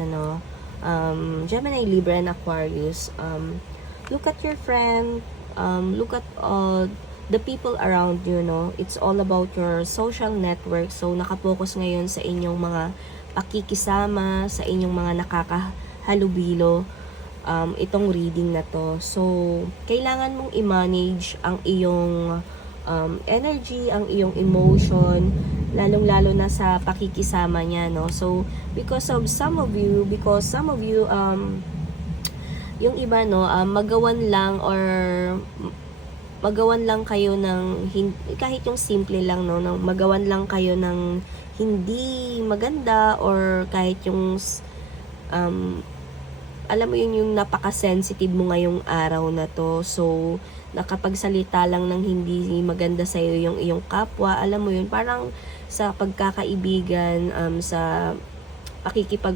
ano, Gemini, Libra, and Aquarius. Look at your friend, look at all the people around you, no? It's all about your social network. So, nakapokus ngayon sa inyong mga pakikisama, sa inyong mga nakakahalubilo, itong reading na to. So, kailangan mong i-manage ang iyong energy, ang iyong emotion, lalong-lalo na sa pakikisama niya, no? So, because some of you, yung iba, no, magawan lang kayo ng kahit yung simple lang, no, magawan lang kayo ng hindi maganda, or kahit yung alam mo yun, yung napaka-sensitive mo ngayong araw na to. So, nakapagsalita lang ng hindi maganda sa iyo yung iyong kapwa, alam mo yun, parang sa pagkakaibigan, sa pakikipag